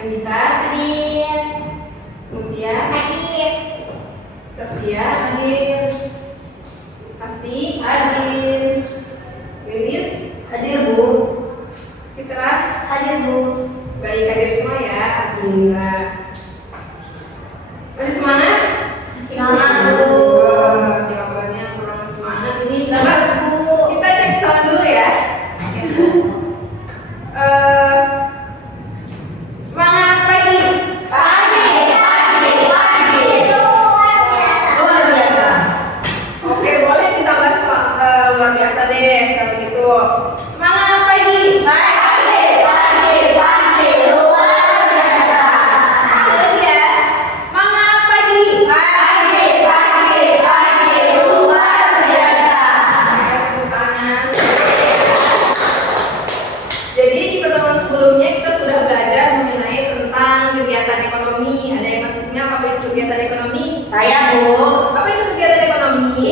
Anggita, Hadir. Mutia, Hadir. Saskia, hadir. Pasti, hadir. Lilis, Hadir, Bu. Fitra, Hadir, Bu. baik hadir semua ya. Alhamdulillah. Masih semangat? Semangat, Bu. Jawabannya kurang semangat. Ini coba kita cek sound dulu ya. Semangat pagi. Luar biasa. Oke, boleh ditambah luar biasa deh kalau gitu. Semangat pagi. Sekali lagi ya. Semangat pagi. Tepuk tangan. Jadi di pertemuan sebelumnya kita sudah belajar mengenai tentang kegiatan ekonomi. Ada yang masih ingat apa itu kegiatan ekonomi? Saya, Bu. Apa itu kegiatan ekonomi?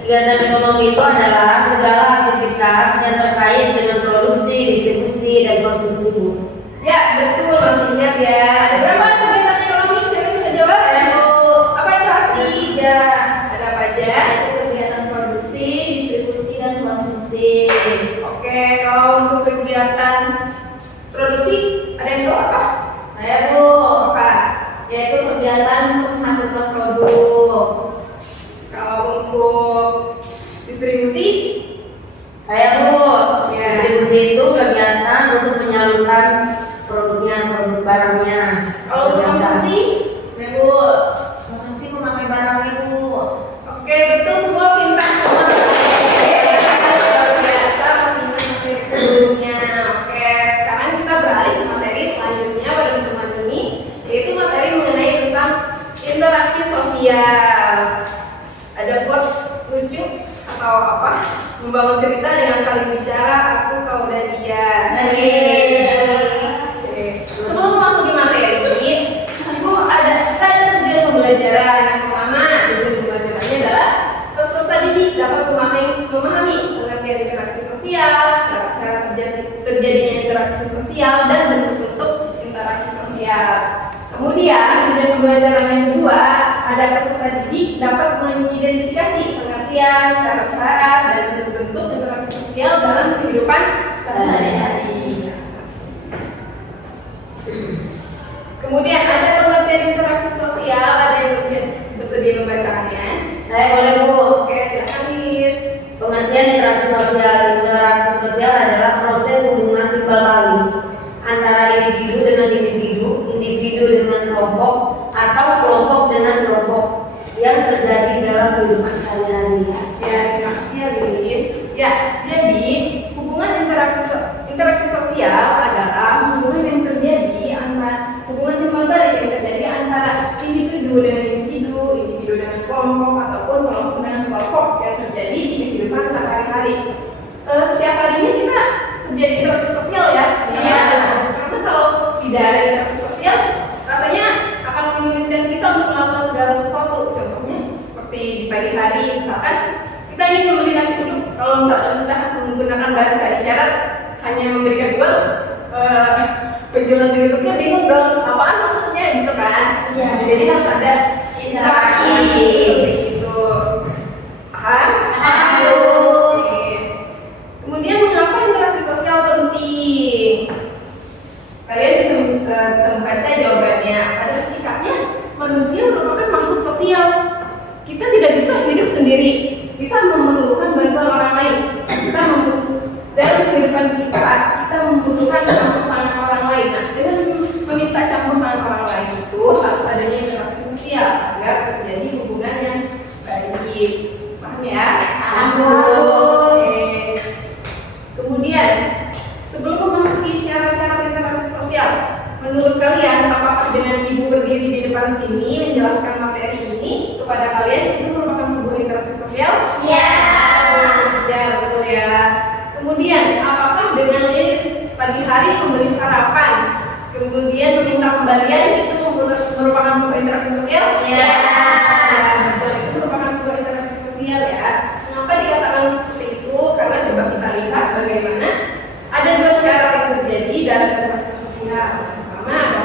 Kegiatan ekonomi itu adalah segala aktivitas yang terkait dengan produksi, distribusi, dan konsumsi, Bu. Ya, betul, masih ingat ya. Ada berapa kegiatan ekonomi? Siapa yang bisa jawab? Apa itu pasti? Ya, ada apa aja? Itu kegiatan produksi, distribusi, dan konsumsi. Oke, kalau untuk kegiatan produksi, ada yang tahu apa? Saya, Bu. Apa? Yaitu kegiatan untuk menghasilkan produk. Kalau untuk distribusi, Saya, Bu. Ya. Distribusi itu kegiatan untuk menyalurkan produknya, produk barangnya. kalau untuk Jasa. konsumsi, Ya, Bu. Konsumsi memakai barang Ibu. oke, betul semua pintar semua. Luar biasa, masih ingat materi sebelumnya. Oke, sekarang kita beralih ke materi selanjutnya pada pertemuan ini, yaitu materi mengenai tentang interaksi sosial. Ada quote lucu atau apa? Membangun cerita dengan saling bicara, aku, kau, dan dia. Oke. Sebelum masuk di materi, Ibu ada tujuan pembelajaran. Yang pertama, tujuan pembelajarannya adalah peserta didik dapat memahami pengertian interaksi sosial, syarat-syarat terjadinya interaksi sosial, dan bentuk-bentuk interaksi sosial. Kemudian, tujuan pembelajaran yang kedua, ada peserta didik dapat mengidentifikasi pengertian, syarat-syarat, dan bentuk-bentuk interaksi sosial dalam kehidupan sehari-hari. Kemudian ada pengertian interaksi sosial, ada yang bersedia membacakannya. Saya boleh, Bu. Oke, silakan Liz. Pengertian interaksi sosial. Interaksi sosial adalah proses hubungan timbal balik antara individu dengan individu, individu dengan kelompok, atau kelompok dengan kelompok yang terjadi dalam kehidupan sehari-hari. Ya, terima kasih ya Liz. Ya, jadi hubungan interaksi sosial adalah hubungan yang terjadi antara hubungan timbal balik yang terjadi antara individu dengan individu, individu dengan kelompok, ataupun kelompok dengan kelompok yang terjadi di kehidupan sehari-hari. Setiap harinya kita terjadi interaksi sosial ya. Iya. Karena kalau tidak ada interaksi sosial, rasanya akan menyulitkan kita untuk melakukan segala sesuatu. Contohnya seperti di pagi hari, misalkan kita ingin membeli nasi uduk. Kalau misalkan kita menggunakan bahasa isyarat hanya memberikan uang, penjual nasi uduknya bingung dong, apaan maksudnya gitu kan? Iya. Jadi harus ada interaksi seperti itu. Paham? Paham, Bu. Oke. Kemudian mengapa interaksi sosial penting? Kalian bisa membaca jawabannya. Pada hakikatnya manusia merupakan makhluk sosial. Kita tidak bisa hidup sendiri. Kita memerlukan bantuan orang lain. Dalam kehidupan kita membutuhkan campur tangan orang lain. Nah, dengan meminta campur tangan orang lain itu harus adanya interaksi sosial agar terjadi hubungan yang baik. Paham ya? Paham, Bu. Oke. Kemudian, sebelum memasuki syarat-syarat interaksi sosial, menurut kalian apakah dengan ibu berdiri di depan sini menjelaskan materi ini kepada kalian itu merupakan sebuah interaksi sosial? Ya. Ya, betul ya. Kemudian, apakah dengan Lilis pagi hari membeli sarapan, kemudian meminta kembalian itu merupakan sebuah interaksi sosial? Ya. Ya, betul. Itu merupakan sebuah interaksi sosial ya. Kenapa dikatakan seperti itu? Karena coba kita lihat bagaimana ada dua syarat yang terjadi dalam interaksi sosial. Yang pertama ada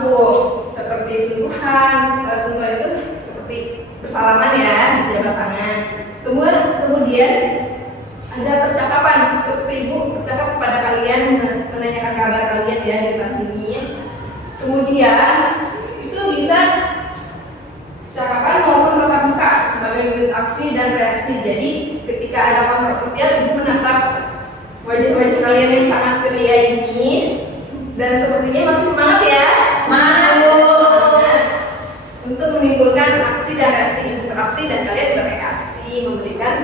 langsung seperti sentuhan itu seperti bersalaman ya, jabat tangan. Kemudian ada percakapan seperti ibu bercakap kepada kalian, menanyakan kabar kalian ya di depan sini. Kemudian itu bisa cakapan maupun tatap muka sebagai wujud aksi dan reaksi. Jadi ketika ada kontak sosial, ibu menatap wajah-wajah kalian yang sangat ceria ini, dan sepertinya masih semangat ya, semangat untuk menimbulkan aksi dan reaksi. Ibu beraksi dan kalian bereaksi, memberikan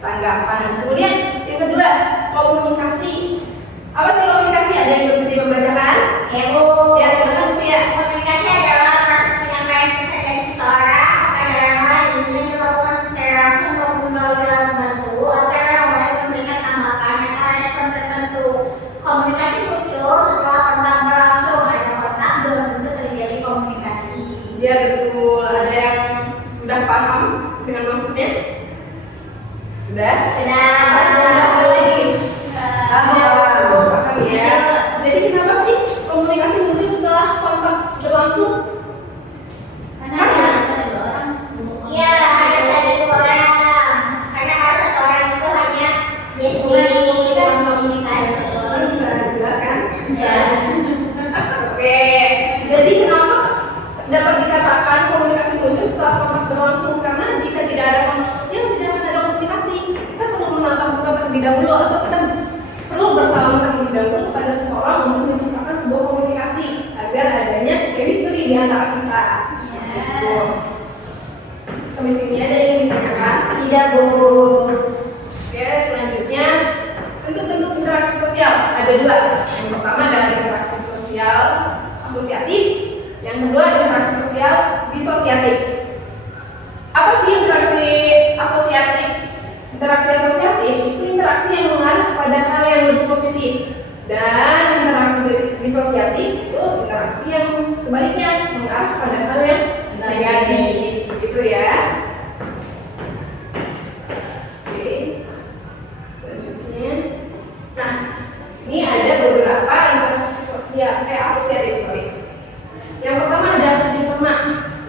tanggapan. Kemudian yang kedua, komunikasi. Apa sih komunikasi? Ada yang bersedia membacakan? Ya Bu. Ya, silakan Bu ya. Komunikasi adalah proses penyampaian pesan dari seseorang kepada orang lain yang dilakukan secara langsung maupun melalui alat bantu agar orang lain memberikan tanggapan atau respon tertentu. Komunikasi muncul setelah kontak berlangsung. Ada kontak belum tentu terjadi komunikasi. Ya betul. Ada yang sudah paham dengan maksudnya? Sudah? Ada lagi? Paham ya. Jadi kenapa sih komunikasi muncul setelah kontak berlangsung? Karena harus ada dua orang. Iya, harus ada dua orang. Karena harus satu orang itu hanya dia sendiri dan komunikasi. Bisa dijelaskan? Bisa. Oke. Jadi kenapa dapat dikatakan komunikasi muncul setelah kontak berlangsung? Karena jika tidak ada kontak sosial, tidak akan ada komunikasi. Kita perlu menatap muka terlebih dahulu, atau kita perlu bersalaman terlebih dahulu kepada seseorang untuk menciptakan sebuah komunikasi agar adanya chemistry di antara kita. Gitu. Sampai sini ada yang ingin ditanyakan? Tidak, Bu. Oke, selanjutnya bentuk-bentuk interaksi sosial ada dua. Yang pertama adalah interaksi sosial asosiatif, yang kedua interaksi sosial disosiatif. Apa sih interaksi asosiatif? Interaksi asosiatif itu interaksi yang mengarah pada hal yang lebih positif, dan interaksi disosiatif itu interaksi yang sebaliknya, mengarah pada hal yang negatif, gitu ya. Oke, selanjutnya, nah ini ada beberapa interaksi sosial asosiatif, sorry. Yang pertama ada kerjasama,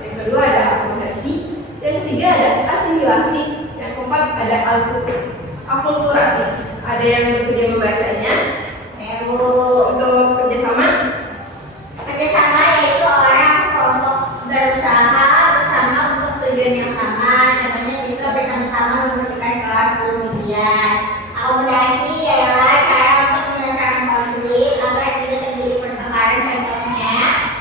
yang kedua ada akomodasi, yang ketiga ada asimilasi, yang keempat ada akulturasi. Ada yang bersedia membacanya? Untuk kerjasama? Kerjasama yaitu orang atau kelompok berusaha bersama untuk tujuan yang sama. Contohnya siswa bersama-sama membersihkan kelas sebelum ujian. Akomodasi adalah cara untuk menyelesaikan konflik agar tidak terjadi pertengkaran. Contohnya,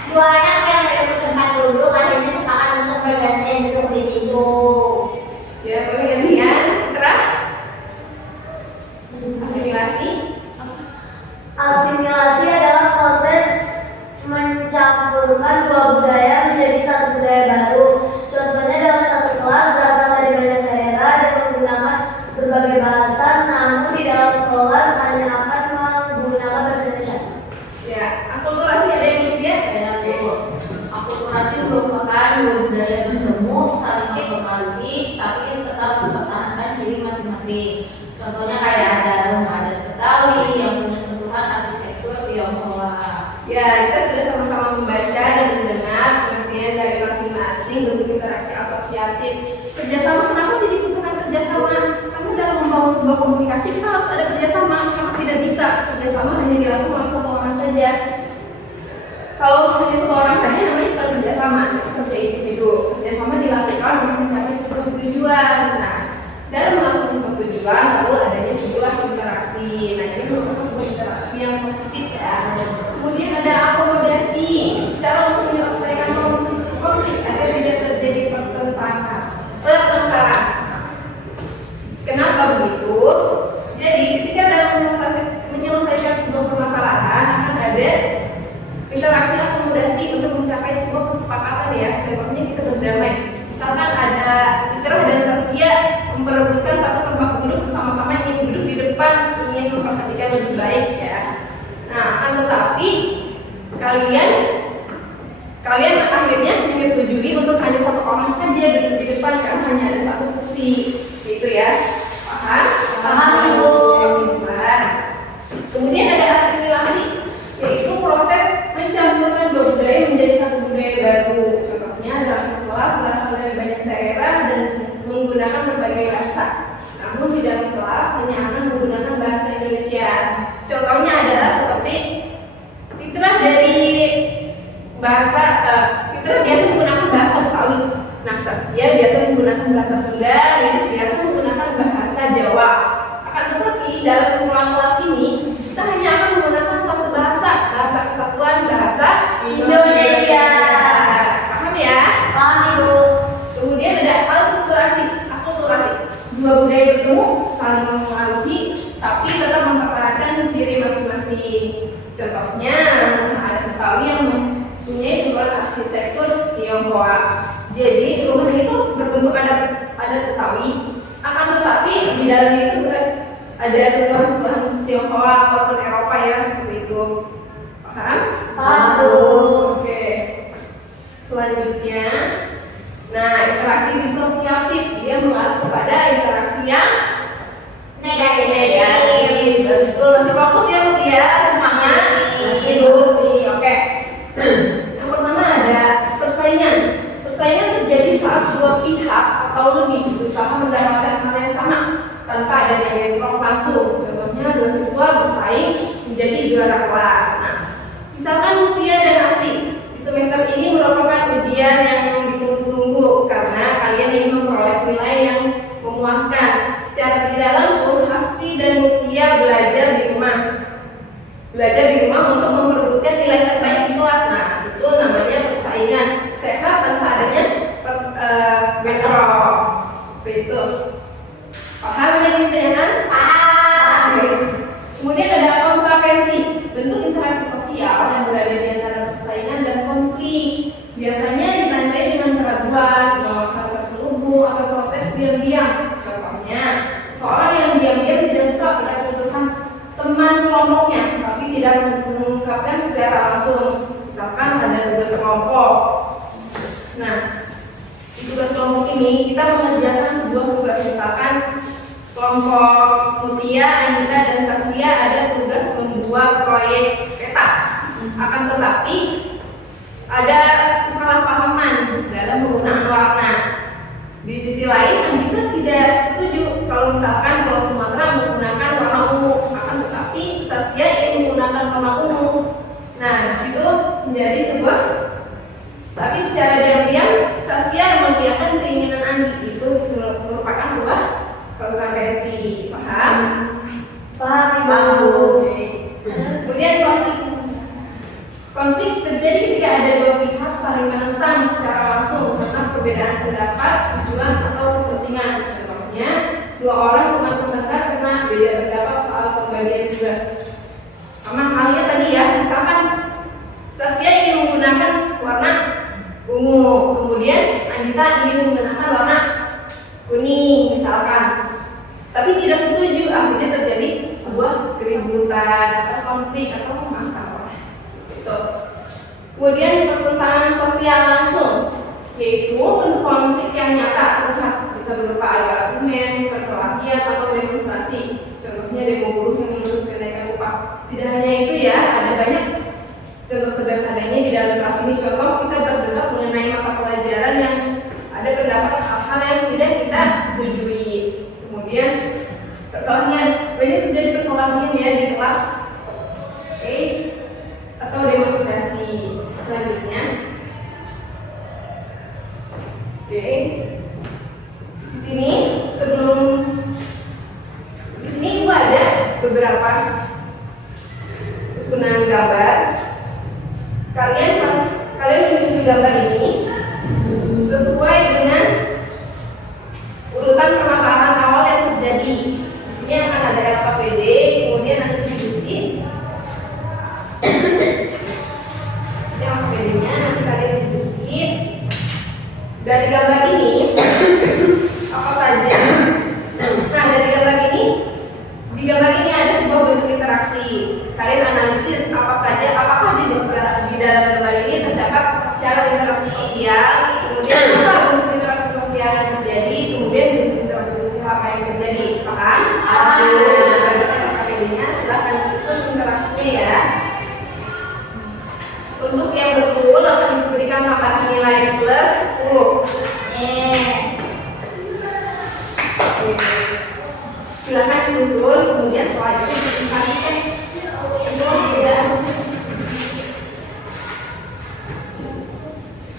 dua anak yang berebut tempat duduk akhirnya sepakat untuk bergantian duduk di situ. Ya, boleh gantian. Terus? Asimilasi? Asimilasi adalah proses mencampurkan dua budaya menjadi satu budaya baru. Contohnya dalam satu kelas berasal dari banyak daerah dan menggunakan berbagai bahasa, namun di dalam kelas hanya akan menggunakan bahasa Indonesia. Ya, akulturasi ada yang bersedia? Ya, Bu. Akulturasi merupakan dua budaya bertemu, saling mempengaruhi, tapi tetap mempertahankan ciri masing-masing. Contohnya kayak ada rumah adat Betawi yang punya sentuhan arsitektur Tionghoa. Ya, kita sudah sama-sama membaca dan mendengar pengertian dari masing-masing bentuk interaksi asosiatif. Kerjasama, kenapa sih dibutuhkan kerjasama? Karena dalam membangun sebuah komunikasi kita harus ada kerjasama. Karena tidak bisa kerjasama hanya dilakukan oleh satu orang saja. Kalau hanya satu orang saja namanya bukan kerjasama, kerja individu. Kerjasama dilakukan untuk mencapai sebuah tujuan. Nah, dalam melakukan sebuah tujuan lalu adanya sebuah interaksi. Nah, ini merupakan sebuah interaksi yang positif ya. Kemudian ada akomodasi, cara untuk menyelesaikan konflik agar tidak terjadi pertengkaran. Kenapa begitu? Jadi ketika dalam menyelesaikan sebuah permasalahan akan ada interaksi akomodasi untuk mencapai sebuah kesepakatan ya. Contohnya kita berdamai. Misalkan ada Ikra dan Saskia memperebutkan satu tempat duduk bersama-sama, ingin duduk di depan, ingin memperhatikan lebih baik ya. Nah, akan tetapi kalian akhirnya menyetujui untuk hanya satu orang saja duduk di depan karena hanya ada satu kursi, gitu ya. Paham? Paham, Bu. Kemudian ada asimilasi, yaitu proses mencampurkan dua budaya menjadi bahasa Fitra biasa menggunakan bahasa Betawi. Nah, Saskia biasa menggunakan bahasa Sunda, Lilis biasa menggunakan bahasa Jawa. Akan tetapi dalam kumpulan kelas ini kita hanya akan menggunakan satu bahasa, bahasa kesatuan, bahasa Indonesia. Paham ya? Paham Ibu. Kemudian ada akulturasi. Akulturasi, dua budaya bertemu, saling mempengaruhi, tapi tetap mempertahankan ciri masing-masing. Contohnya, ada Betawi yang mempunyai sebuah arsitektur Tionghoa. Jadi rumah itu berbentuk ada Betawi, akan tetapi di dalamnya itu ada sentuhan Tionghoa ataupun Eropa ya, seperti itu. Paham? Paham, Bu. Oke. Selanjutnya, nah, interaksi disosiatif, dia mengarah kepada interaksi yang negatif. Betul, masih fokus ya Bu ya, semangat. Masih Bu. Oke. Yang pertama ada persaingan. Persaingan terjadi saat dua pihak atau lebih berusaha mendapatkan hal yang sama tanpa adanya bentrok langsung. Contohnya dua siswa bersaing menjadi juara kelas. Nah, misalkan Mutia dan Asti, di semester ini merupakan ujian yang ditunggu-tunggu karena kalian ingin memperoleh nilai yang memuaskan. Secara tidak langsung, Asti dan Mutia belajar di rumah untuk memperebutkan nilai terbaik di kelas. Nah, itu namanya persaingan sehat tanpa adanya bentrok. Seperti itu. Paham ini ya kan? Paham. Oke. Kemudian ada kontravensi, bentuk interaksi sosial yang berada di antara persaingan dan konflik. Biasanya ditandai dengan keraguan, penolakan terselubung, atau protes diam-diam. Contohnya, seseorang yang diam-diam tidak suka pada keputusan teman kelompoknya, tapi tidak mengungkapkan secara langsung. Misalkan ada tugas kelompok. Nah, di tugas kelompok ini kita mengerjakan sebuah tugas, misalkan kelompok Mutia, Anita, dan Saskia ada tugas membuat proyek peta. Akan tetapi ada kesalahpahaman dalam penggunaan warna. Di sisi lain, Anita tidak setuju kalau misalkan Pulau Sumatera menggunakan warna ungu, akan tetapi Saskia ingin menggunakan warna ungu. Nah, di situ menjadi sebuah, tapi secara diam-diam Saskia mengiyakan keinginan Andi. Itu merupakan sebuah kontravensi. Paham? Paham Ibu. Oke. Kemudian konflik terjadi ketika ada dua pihak saling menentang secara langsung karena perbedaan pendapat, tujuan, atau kepentingan. Contohnya, dua orang rumah tangga karena beda pendapat soal pembagian tugas. Sama halnya tadi ya, misalkan Saskia ingin menggunakan warna ungu, kemudian Anita ingin menggunakan warna kuning misalkan, tapi tidak setuju, akhirnya terjadi sebuah keributan atau konflik atau masalah. Itu. Kemudian pertentangan sosial langsung, yaitu bentuk konflik yang nyata terlihat, bisa berupa adu argumen, perkelahian, atau demonstrasi. Contohnya demo buruh yang menuntut kenaikan upah. Tidak hanya itu ya, ada banyak contoh sederhananya di dalam kelas ini. Contoh, kita berdebat mengenai mata pelajaran yang ada pendapat hal-hal yang tidak kita setujui. Kemudian perkelahian, banyak terjadi perkelahian ya di kelas. Oke. Atau demonstrasi. Selanjutnya, oke, di sini Ibu ada beberapa susunan gambar. Kalian menyusun gambar ini sesuai dengan urutan permasalahan awal yang terjadi. Di sini akan ada LKPD, kemudian nanti diisi LKPD-nya, nanti kalian diisi. Dari gambar ini apa saja? Nah, dari gambar ini, di gambar ini ada sebuah bentuk interaksi. Kalian analisis apa saja, apakah di dalam gambar ini terdapat syarat interaksi sosial, kemudian apa bentuk interaksi sosial yang terjadi, kemudian jenis interaksi sosial apa yang terjadi. Paham? Bagi LKPD-nya, silahkan disusun interaksinya ya. Untuk yang betul akan diberikan tambahan nilai plus 10. Silahkan disusun, kemudian setelah itu dipublikasikan.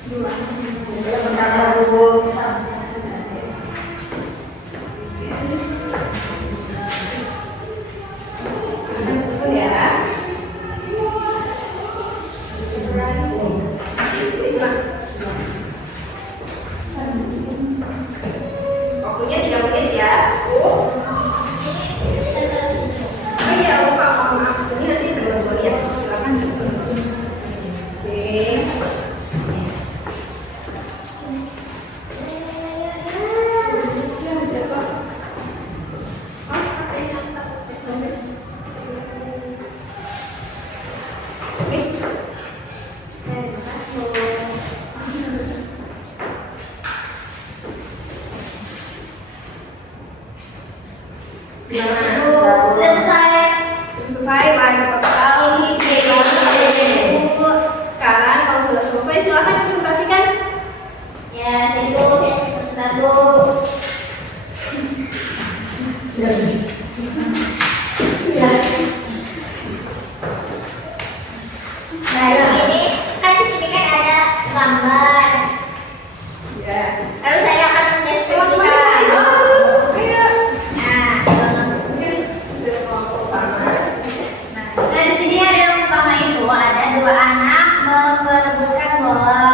Bentar dulu. Susun ya. Waktunya 3 menit ya. Cukup. Oh iya, lupa, maaf. Ini nanti kedua lihat, silakan disusun. Oke. Ya, jatuh. Sudah selesai. Selesai, Pak. Cepat sekali. Sekarang kalau sudah selesai, silakan presentasikan. Ya, itu saya pesan dulu. Nah, ini kan di sini kan ada gambar. Ya. Lalu saya akan mendeskripsikan. Ayo. Nah, di sini ada yang pertama itu ada dua anak memperebutkan bola.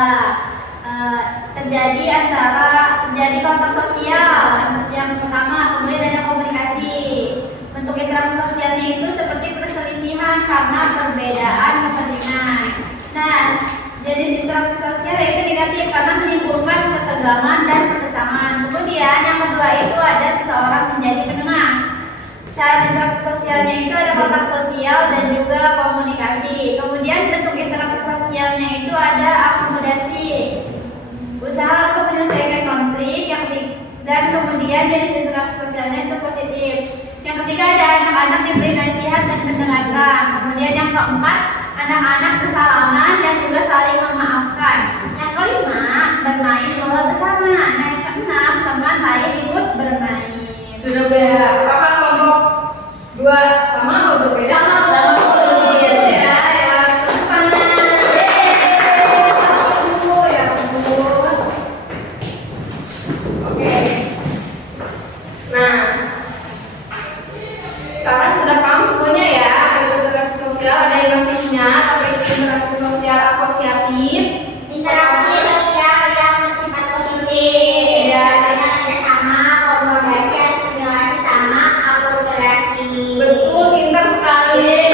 Terjadi kontak sosial. Yang pertama, kemudian ada komunikasi. Bentuk interaksi sosialnya itu seperti perselisihan karena perbedaan kepentingan. Nah, jenis interaksi sosial itu negatif karena menimbulkan ketegangan dan pertentangan. Kemudian yang kedua itu ada seseorang menjadi penengah. Syarat interaksi sosialnya itu ada kontak sosial dan juga komunikasi. Kemudian bentuk interaksi sosialnya itu ada akomodasi, usaha untuk menyelesaikan konflik. Yang ketiga, dan kemudian jenis interaksi sosialnya itu positif. Yang ketiga ada anak-anak diberi nasihat dan mendengarkan. Kemudian yang keempat, anak-anak bersalaman dan juga saling memaafkan. Yang kelima, bermain bola bersama. Nah, yang keenam, teman lain ikut bermain. Sudah beda. Apakah kelompok 2 sama atau berbeda? Sama. Ya, ya. Tepuk tangan. Ya ampun. Oke. Nah, sekarang sudah paham semuanya ya apa itu interaksi sosial. Ada yang masih ingat apa itu interaksi sosial asosiatif? Interaksi sosial yang bersifat positif. Ya. Adanya kerjasama, kolaborasi, asimilasi sama akulturasi. Betul, pintar sekali.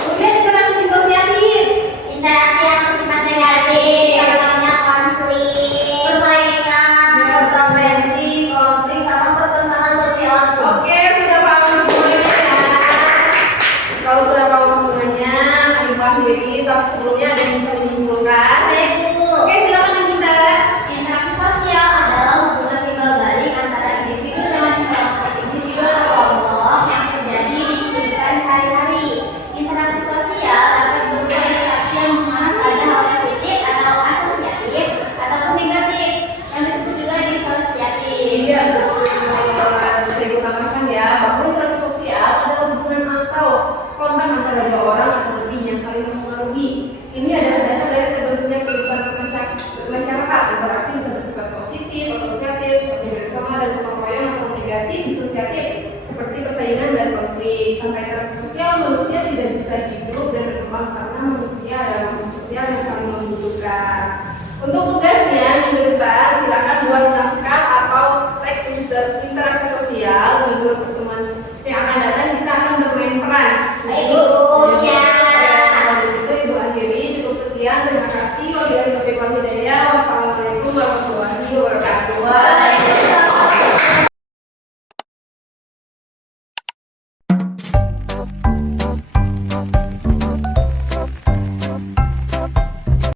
Kemudian interaksi disosiatif. Interaksi yang bersifat negatif, contohnya konflik, Persaingan, kontroversi, konflik, sama pertentangan sosial langsung. Oke, sudah paham semuanya ya. Kalau sudah paham semuanya, ayo diri. Tapi sebelumnya ada yang bisa menyimpulkan? Bu. Oke, silakan Anita. Interaksi sosial adalah hubungan timbal balik antara individu dengan kelompok individu atau kelompok yang terjadi di kehidupan sehari-hari. Interaksi sosial dapat berupa interaksi yang mengarah pada hal positif atau asosiatif ataupun negatif, yang disebut juga disosiatif. Iya, betul. Saya ikut tambahkan ya, bahwa interaksi sosial adalah hubungan atau kontak antara dua orang atau lebih yang saling mempengaruhi. Ini adalah dasar dari terbentuknya kehidupan masyarakat. Interaksi bisa bersifat positif, asosiatif, seperti bersama dan gotong royong, atau negatif, disosiatif, seperti persaingan dan konflik. Tanpa interaksi sosial, manusia tidak bisa hidup dan berkembang karena manusia adalah makhluk sosial yang saling membutuhkan. Untuk tugasnya minggu depan silakan buat naskah atau teks interaksi